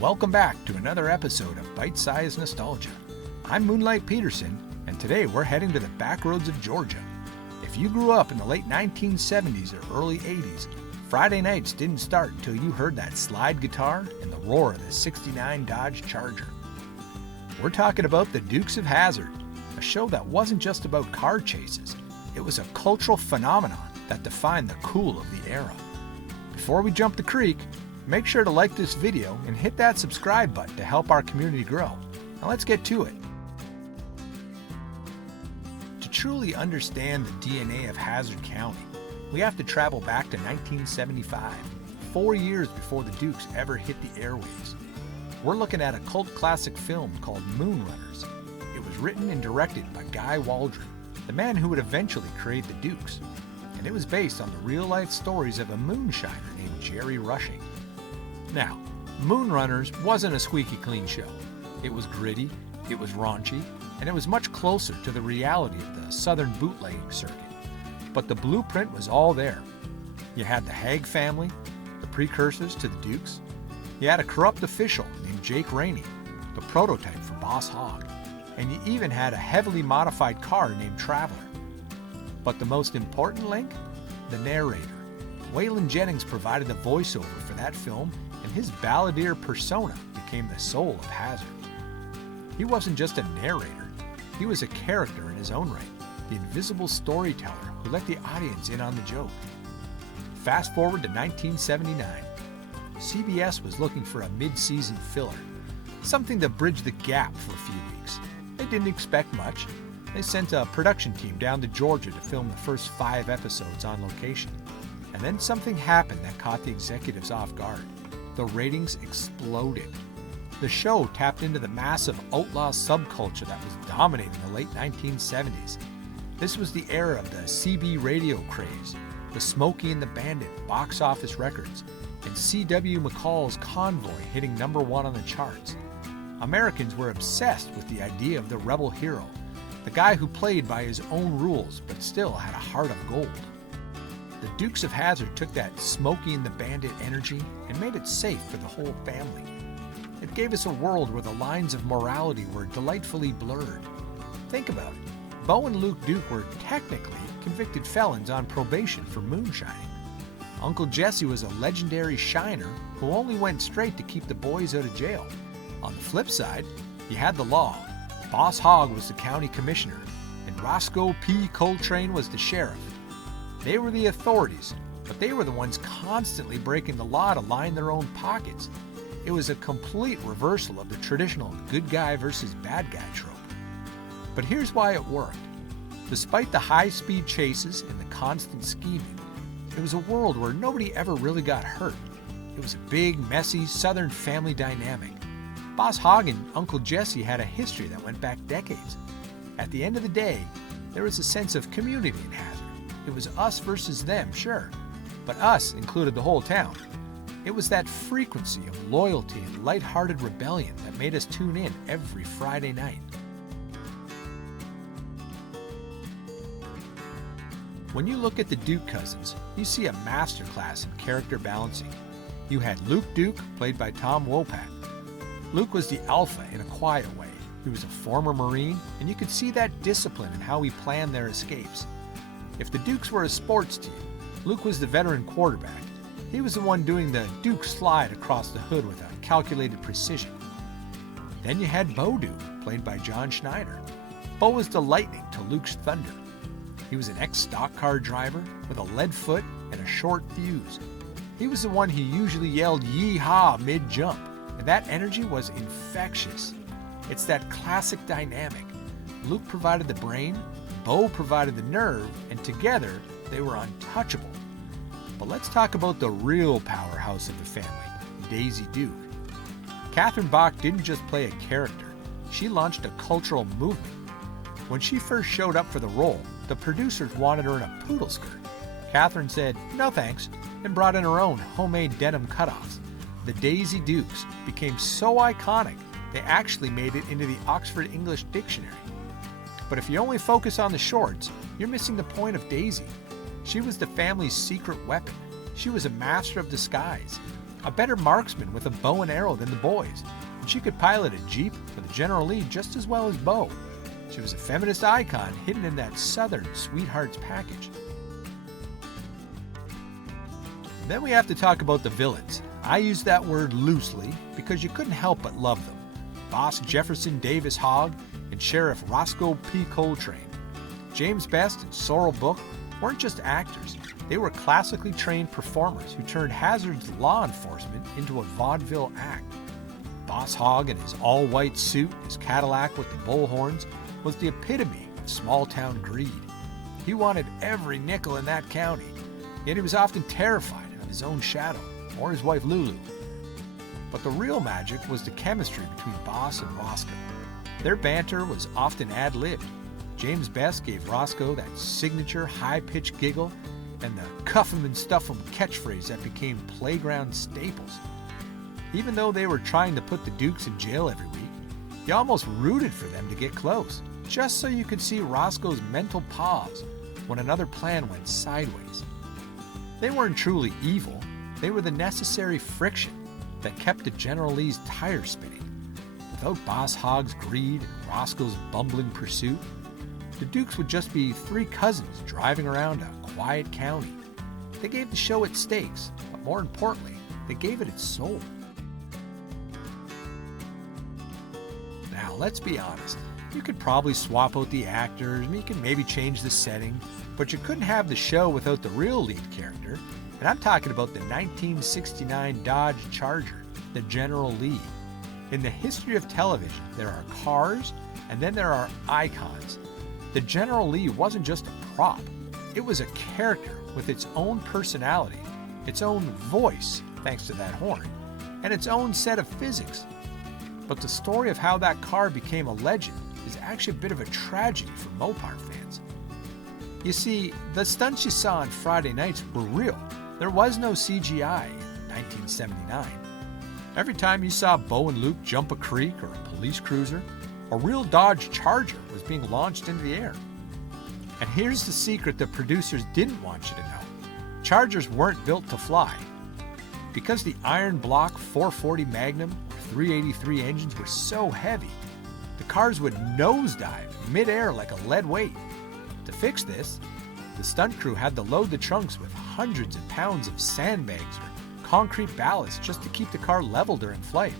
Welcome back to another episode of Bite-Sized Nostalgia. I'm Moonlight Peterson, and today we're heading to the back roads of Georgia. If you grew up in the late 1970s or early 80s, Friday nights didn't start until you heard that slide guitar and the roar of the '69 Dodge Charger. We're talking about the Dukes of Hazzard, a show that wasn't just about car chases. It was a cultural phenomenon that defined the cool of the era. Before we jump the creek, make sure to like this video and hit that subscribe button to help our community grow. Now let's get to it. To truly understand the DNA of Hazzard County, we have to travel back to 1975, 4 years before the Dukes ever hit the airwaves. We're looking at a cult classic film called Moonrunners. It was written and directed by Guy Waldron, the man who would eventually create the Dukes. And it was based on the real-life stories of a moonshiner named Jerry Rushing. Now, Moonrunners wasn't a squeaky clean show. It was gritty, it was raunchy, and it was much closer to the reality of the southern bootlegging circuit. But the blueprint was all there. You had the Hogg family, the precursors to the Dukes. You had a corrupt official named Jake Rainey, the prototype for Boss Hogg. And you even had a heavily modified car named Traveler. But the most important link? The narrator. Waylon Jennings provided the voiceover for that film, and his balladeer persona became the soul of Hazzard. He wasn't just a narrator, he was a character in his own right, the invisible storyteller who let the audience in on the joke. Fast forward to 1979. CBS was looking for a mid-season filler, something to bridge the gap for a few weeks. They didn't expect much. They sent a production team down to Georgia to film the first 5 episodes on location. And then something happened that caught the executives off guard. The ratings exploded. The show tapped into the massive outlaw subculture that was dominating the late 1970s. This was the era of the CB radio craze, the Smokey and the Bandit box office records, and C.W. McCall's Convoy hitting #1 on the charts. Americans were obsessed with the idea of the rebel hero, the guy who played by his own rules but still had a heart of gold. The Dukes of Hazzard took that Smokey and the Bandit energy and made it safe for the whole family. It gave us a world where the lines of morality were delightfully blurred. Think about it. Bo and Luke Duke were technically convicted felons on probation for moonshining. Uncle Jesse was a legendary shiner who only went straight to keep the boys out of jail. On the flip side, you had the law. Boss Hogg was the county commissioner, and Roscoe P. Coltrane was the sheriff. They were the authorities, but they were the ones constantly breaking the law to line their own pockets. It was a complete reversal of the traditional good guy versus bad guy trope. But here's why it worked. Despite the high-speed chases and the constant scheming, it was a world where nobody ever really got hurt. It was a big, messy, southern family dynamic. Boss Hogg and Uncle Jesse had a history that went back decades. At the end of the day, there was a sense of community in Hazzard. It was us versus them, sure, but us included the whole town. It was that frequency of loyalty and lighthearted rebellion that made us tune in every Friday night. When you look at the Duke cousins, you see a masterclass in character balancing. You had Luke Duke, played by Tom Wopat. Luke was the alpha in a quiet way. He was a former Marine, and you could see that discipline in how he planned their escapes. If the Dukes were a sports team, Luke was the veteran quarterback. He was the one doing the Duke slide across the hood with a calculated precision. Then you had Bo Duke, played by John Schneider. Bo was the lightning to Luke's thunder. He was an ex-stock car driver with a lead foot and a short fuse. He was the one who usually yelled "Yee-haw" mid-jump, and that energy was infectious. It's that classic dynamic. Luke provided the brain, Bo provided the nerve, and together they were untouchable. But let's talk about the real powerhouse of the family, Daisy Duke. Catherine Bach didn't just play a character, she launched a cultural movement. When she first showed up for the role, the producers wanted her in a poodle skirt. Catherine said, "No thanks," and brought in her own homemade denim cutoffs. The Daisy Dukes became so iconic, they actually made it into the Oxford English Dictionary. But if you only focus on the shorts, you're missing the point of Daisy. She was the family's secret weapon. She was a master of disguise. a better marksman with a bow and arrow than the boys, and she could pilot a Jeep for the General Lee just as well as Bo. She was a feminist icon hidden in that Southern Sweethearts package. Then we have to talk about the villains. I use that word loosely because you couldn't help but love them. Boss Jefferson Davis Hogg and Sheriff Roscoe P. Coltrane. James Best and Sorrel Book weren't just actors. They were classically trained performers who turned Hazzard's law enforcement into a vaudeville act. Boss Hogg in his all-white suit, his Cadillac with the bullhorns, was the epitome of small-town greed. He wanted every nickel in that county, yet he was often terrified of his own shadow or his wife Lulu. But the real magic was the chemistry between Boss and Roscoe. Their banter was often ad-libbed. James Best gave Roscoe that signature high-pitched giggle and the cuff 'em and stuff 'em catchphrase that became playground staples. Even though they were trying to put the Dukes in jail every week, you almost rooted for them to get close, just so you could see Roscoe's mental pause when another plan went sideways. They weren't truly evil, they were the necessary friction that kept the General Lee's tires spinning. Without Boss Hogg's greed and Roscoe's bumbling pursuit, the Dukes would just be three cousins driving around a quiet county. They gave the show its stakes, but more importantly, they gave it its soul. Now, let's be honest. You could probably swap out the actors, and you can maybe change the setting, but you couldn't have the show without the real lead character, and I'm talking about the 1969 Dodge Charger, the General Lee. In the history of television, there are cars, and then there are icons. The General Lee wasn't just a prop. It was a character with its own personality, its own voice, thanks to that horn, and its own set of physics. But the story of how that car became a legend is actually a bit of a tragedy for Mopar fans. You see, the stunts you saw on Friday nights were real. There was no CGI in 1979. Every time you saw Bo and Luke jump a creek or a police cruiser, a real Dodge Charger was being launched into the air. And here's the secret that producers didn't want you to know. Chargers weren't built to fly. Because the iron block 440 Magnum or 383 engines were so heavy, the cars would nosedive mid-air like a lead weight. To fix this, the stunt crew had to load the trunks with hundreds of pounds of sandbags or concrete ballast just to keep the car level during flight.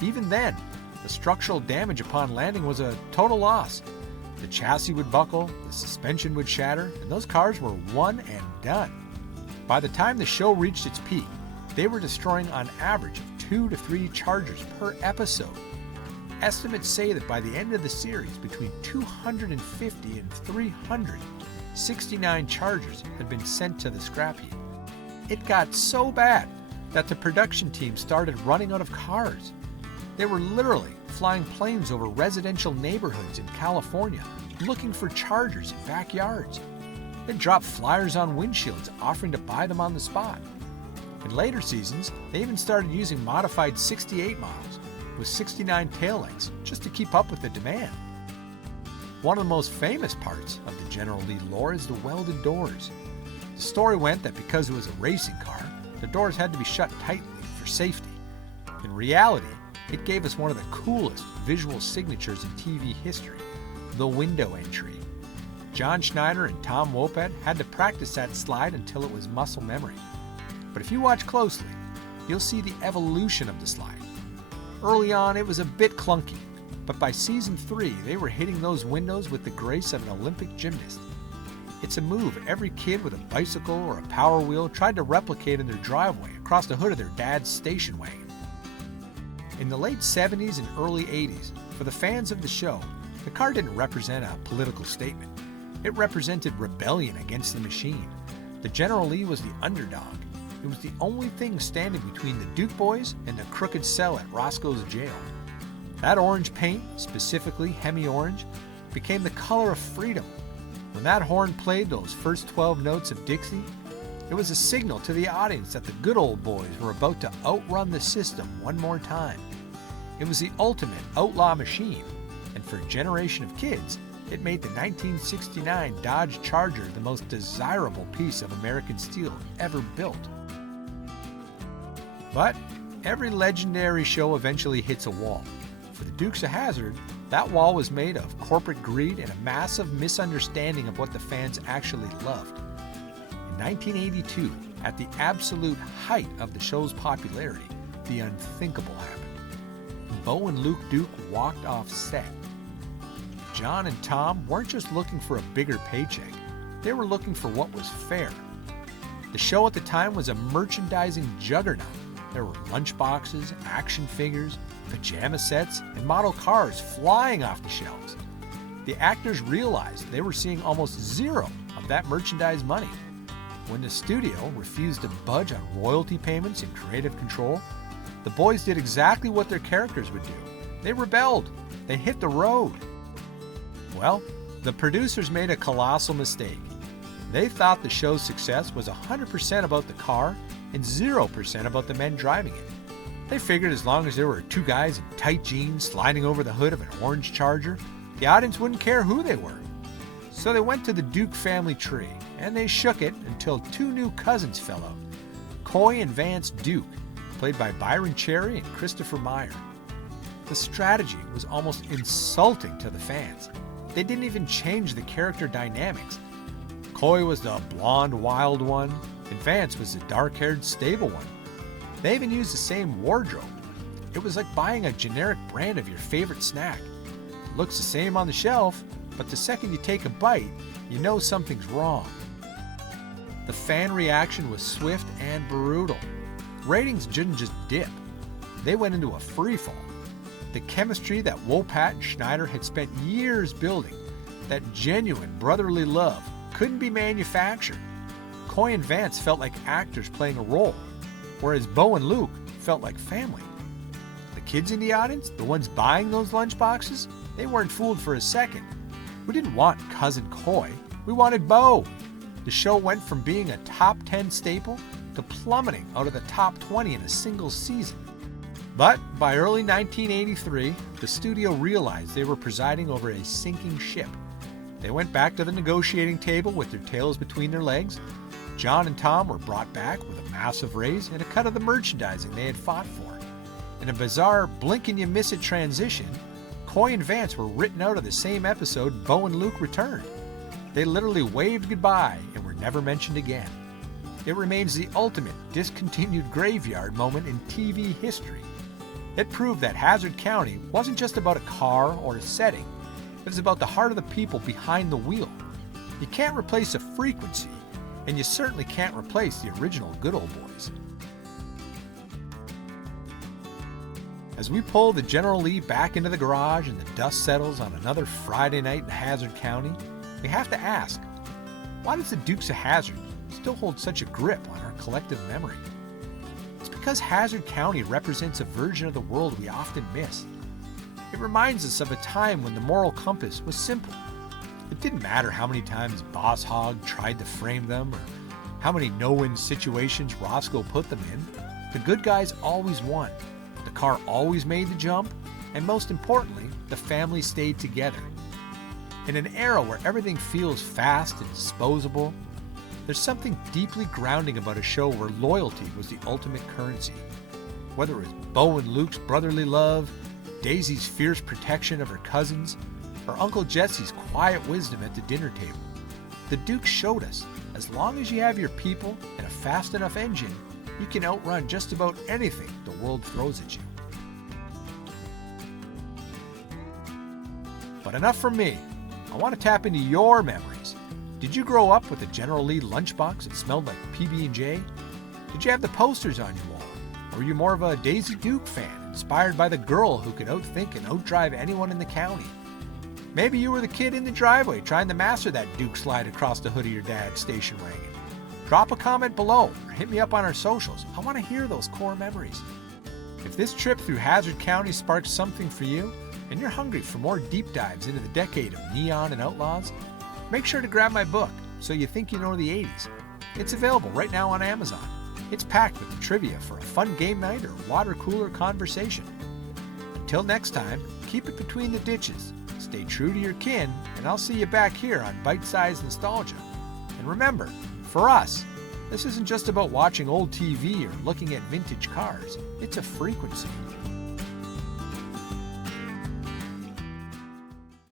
Even then, the structural damage upon landing was a total loss. The chassis would buckle, the suspension would shatter, and those cars were one and done. By the time the show reached its peak, they were destroying on average of 2 to 3 Chargers per episode. Estimates say that by the end of the series, between 250 and 369 Chargers had been sent to the scrap heap. It got so bad that the production team started running out of cars. They were literally flying planes over residential neighborhoods in California looking for Chargers in backyards. They dropped flyers on windshields offering to buy them on the spot. In later seasons, they even started using modified 68 models with 69 taillights just to keep up with the demand. One of the most famous parts of the General Lee lore is the welded doors. The story went that because it was a racing car, the doors had to be shut tightly for safety. In reality, it gave us one of the coolest visual signatures in TV history, the window entry. John Schneider and Tom Wopat had to practice that slide until it was muscle memory. But if you watch closely, you'll see the evolution of the slide. Early on, it was a bit clunky, but by season 3, they were hitting those windows with the grace of an Olympic gymnast. It's a move every kid with a bicycle or a Power Wheel tried to replicate in their driveway across the hood of their dad's station wagon. In the late 70s and early 80s, for the fans of the show, the car didn't represent a political statement. It represented rebellion against the machine. The General Lee was the underdog. It was the only thing standing between the Duke boys and the crooked cell at Roscoe's jail. That orange paint, specifically Hemi orange, became the color of freedom. When that horn played those first 12 notes of Dixie, it was a signal to the audience that the good old boys were about to outrun the system one more time. It was the ultimate outlaw machine, and for a generation of kids, it made the 1969 Dodge Charger the most desirable piece of American steel ever built. But every legendary show eventually hits a wall. For the Dukes of Hazzard, that wall was made of corporate greed and a massive misunderstanding of what the fans actually loved. In 1982, at the absolute height of the show's popularity, the unthinkable happened. Bo and Luke Duke walked off set. John and Tom weren't just looking for a bigger paycheck, they were looking for what was fair. The show at the time was a merchandising juggernaut. There were lunchboxes, action figures, pajama sets, and model cars flying off the shelves. The actors realized they were seeing almost zero of that merchandise money. When the studio refused to budge on royalty payments and creative control, the boys did exactly what their characters would do. They rebelled. They hit the road. Well, the producers made a colossal mistake. They thought the show's success was 100% about the car and 0% about the men driving it. They figured as long as there were two guys in tight jeans sliding over the hood of an orange Charger, the audience wouldn't care who they were. So they went to the Duke family tree, and they shook it until two new cousins fell out. Coy and Vance Duke, played by Byron Cherry and Christopher Meyer. The strategy was almost insulting to the fans. They didn't even change the character dynamics. Coy was the blonde wild one, and Vance was the dark-haired stable one. They even used the same wardrobe. It was like buying a generic brand of your favorite snack. It looks the same on the shelf, but the second you take a bite, you know something's wrong. The fan reaction was swift and brutal. Ratings didn't just dip. They went into a freefall. The chemistry that Wopat and Schneider had spent years building, that genuine brotherly love, couldn't be manufactured. Coy and Vance felt like actors playing a role, whereas Bo and Luke felt like family. The kids in the audience, the ones buying those lunchboxes, they weren't fooled for a second. We didn't want Cousin Coy, we wanted Bo. The show went from being a top 10 staple to plummeting out of the top 20 in a single season. But by early 1983, the studio realized they were presiding over a sinking ship. They went back to the negotiating table with their tails between their legs. John and Tom were brought back with a massive raise and a cut of the merchandising they had fought for. In a bizarre blink-and-you-miss-it transition, Coy and Vance were written out of the same episode Bo and Luke returned. They literally waved goodbye and were never mentioned again. It remains the ultimate discontinued graveyard moment in TV history. It proved that Hazzard County wasn't just about a car or a setting. It was about the heart of the people behind the wheel. You can't replace a frequency, and you certainly can't replace the original Good Old Boys. As we pull the General Lee back into the garage and the dust settles on another Friday night in Hazzard County, we have to ask, why does the Dukes of Hazzard still hold such a grip on our collective memory? It's because Hazzard County represents a version of the world we often miss. It reminds us of a time when the moral compass was simple. It didn't matter how many times Boss Hogg tried to frame them or how many no-win situations Roscoe put them in. The good guys always won. The car always made the jump, and most importantly, the family stayed together. In an era where everything feels fast and disposable, there's something deeply grounding about a show where loyalty was the ultimate currency. Whether it was Bo and Luke's brotherly love, Daisy's fierce protection of her cousins, or Uncle Jesse's quiet wisdom at the dinner table, the Dukes showed us, as long as you have your people and a fast enough engine, you can outrun just about anything the world throws at you. But enough from me. I want to tap into your memories. Did you grow up with a General Lee lunchbox that smelled like PB&J? Did you have the posters on your wall? Or were you more of a Daisy Duke fan, inspired by the girl who could outthink and outdrive anyone in the county? Maybe you were the kid in the driveway trying to master that Duke slide across the hood of your dad's station wagon. Drop a comment below or hit me up on our socials. I want to hear those core memories. If this trip through Hazzard County sparks something for you, and you're hungry for more deep dives into the decade of neon and outlaws, make sure to grab my book, So You Think You Know the 80s. It's available right now on Amazon. It's packed with trivia for a fun game night or water cooler conversation. Until next time, keep it between the ditches, stay true to your kin, and I'll see you back here on Bite-Sized Nostalgia. And remember, for us, This isn't just about watching old TV or looking at vintage cars. It's a frequency.